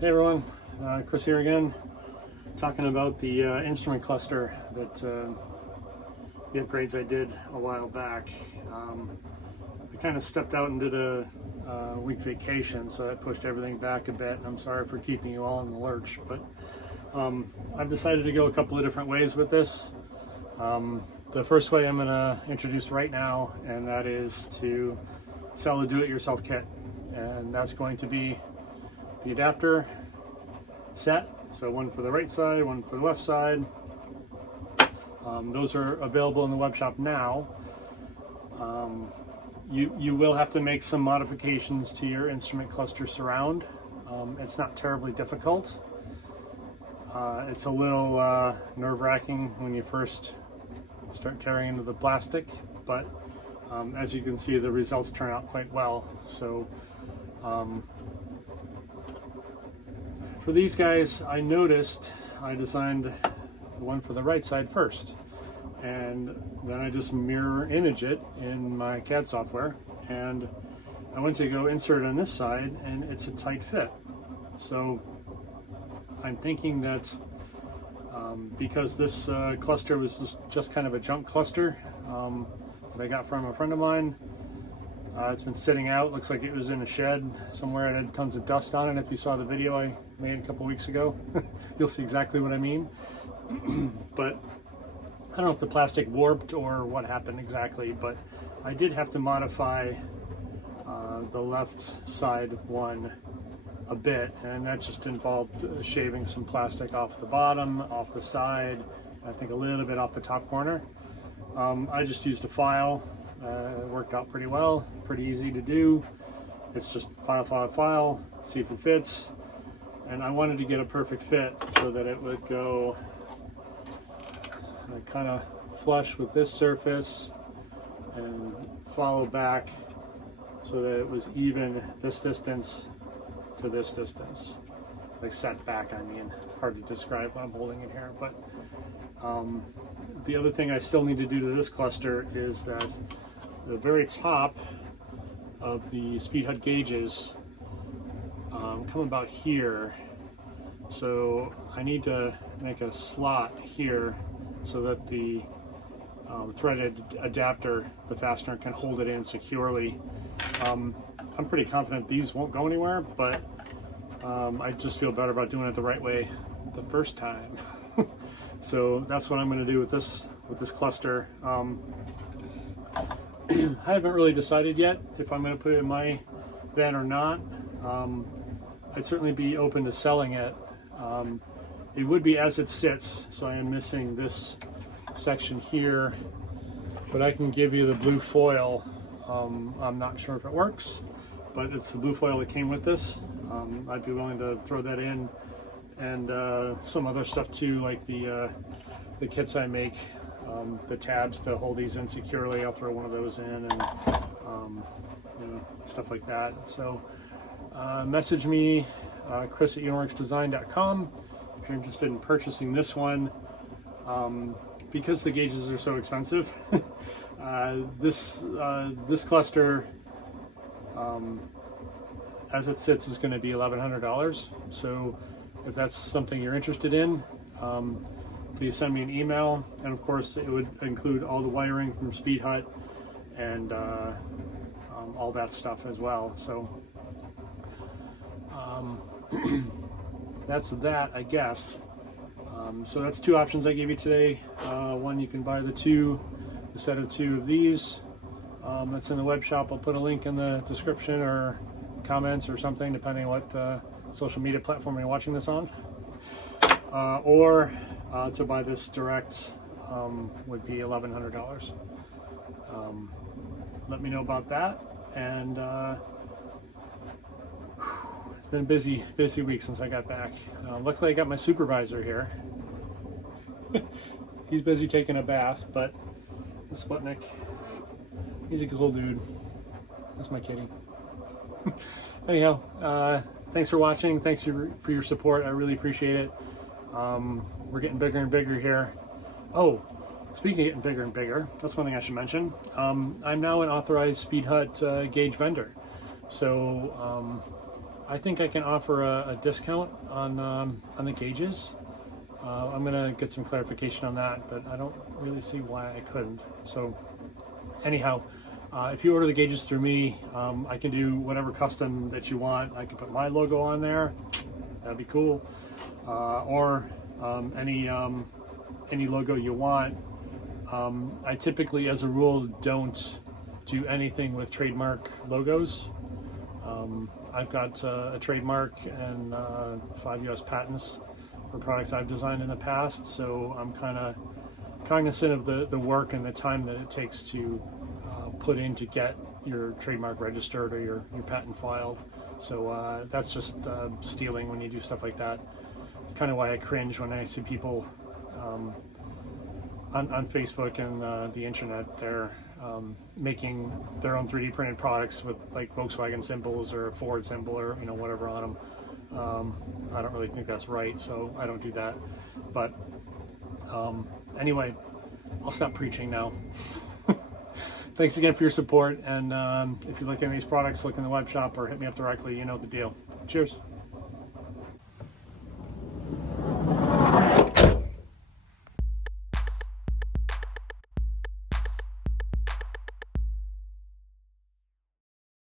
Hey everyone, Chris here again, talking about the instrument cluster that the upgrades I did a while back. I kind of stepped out and did a week vacation, so that pushed everything back a bit. I'm sorry for keeping you all in the lurch, but I've decided to go a couple of different ways with this. The first way I'm going to introduce right now, and that is to sell a do-it-yourself kit, and that's going to be the adapter set, so one for the right side, one for the left side. Those are available in the web shop now. You will have to make some modifications to your instrument cluster surround. It's not terribly difficult. It's a little nerve-wracking when you first start tearing into the plastic, but as you can see, the results turn out quite well. So for these guys, I noticed I designed the one for the right side first, and then I just mirror image it in my CAD software, and I went to go insert it on this side, and it's a tight fit. So I'm thinking that because this cluster was just kind of a junk cluster that I got from a friend of mine. It's been sitting out, looks like it was in a shed somewhere. It had tons of dust on it. If you saw the video I made a couple weeks ago, you'll see exactly what I mean. But I don't know if the plastic warped or what happened exactly, but I did have to modify the left side one a bit, and that just involved shaving some plastic off the bottom, off the side, I think a little bit off the top corner. I just used a file. It worked out pretty well, pretty easy to do. It's just file, see if it fits. And I wanted to get a perfect fit so that it would go kind of flush with this surface and follow back so that it was even this distance to this distance. Like set back, I mean. Hard to describe when I'm holding it here, but the other thing I still need to do to this cluster is that the very top of the SpeedHut gauges come about here, so I need to make a slot here so that the threaded adapter, the fastener, can hold it in securely. I'm pretty confident these won't go anywhere, but I just feel better about doing it the right way the first time. So that's what I'm going to do with this cluster. I haven't really decided yet if I'm going to put it in my van or not. I'd certainly be open to selling it. It would be as it sits, so I am missing this section here, but I can give you the blue foil. I'm not sure if it works, but it's the blue foil that came with this. I'd be willing to throw that in, and some other stuff too, like the kits I make. The tabs to hold these in securely, I'll throw one of those in, and you know, stuff like that. So message me, chris@uniworksdesign.com, if you're interested in purchasing this one. Because the gauges are so expensive, this cluster, as it sits, is going to be $1,100. So if that's something you're interested in, please send me an email, and of course it would include all the wiring from SpeedHut and all that stuff as well. So that's that, I guess. So that's two options I gave you today. One, you can buy the set of two of these. That's in the web shop. I'll put a link in the description or comments or something, depending on what social media platform you're watching this on. Or to buy this direct would be $1,100. Let me know about that. And it's been a busy week since I got back. Luckily I got my supervisor here. He's busy taking a bath, but Sputnik, he's a cool dude. That's my kitty. Anyhow, thanks for watching. Thanks for your support. I really appreciate it. We're getting bigger and bigger here. Oh, speaking of getting bigger and bigger, that's one thing I should mention. I'm now an authorized SpeedHut gauge vendor. So I think I can offer a discount on the gauges. I'm gonna get some clarification on that, but I don't really see why I couldn't. So anyhow, if you order the gauges through me, I can do whatever custom that you want. I can put my logo on there. That'd be cool. Or any logo you want. I typically, as a rule, don't do anything with trademark logos. I've got a trademark and 5 US patents for products I've designed in the past, so I'm kind of cognizant of the work and the time that it takes to put in to get your trademark registered or your patent filed. So that's just stealing when you do stuff like that. It's kind of why I cringe when I see people on Facebook and the internet, they're making their own 3D printed products with like Volkswagen symbols or a Ford symbol or whatever on them. I don't really think that's right, so I don't do that. But anyway, I'll stop preaching now. Thanks again for your support, and if you like any of these products, look in the web shop or hit me up directly. You know the deal. Cheers.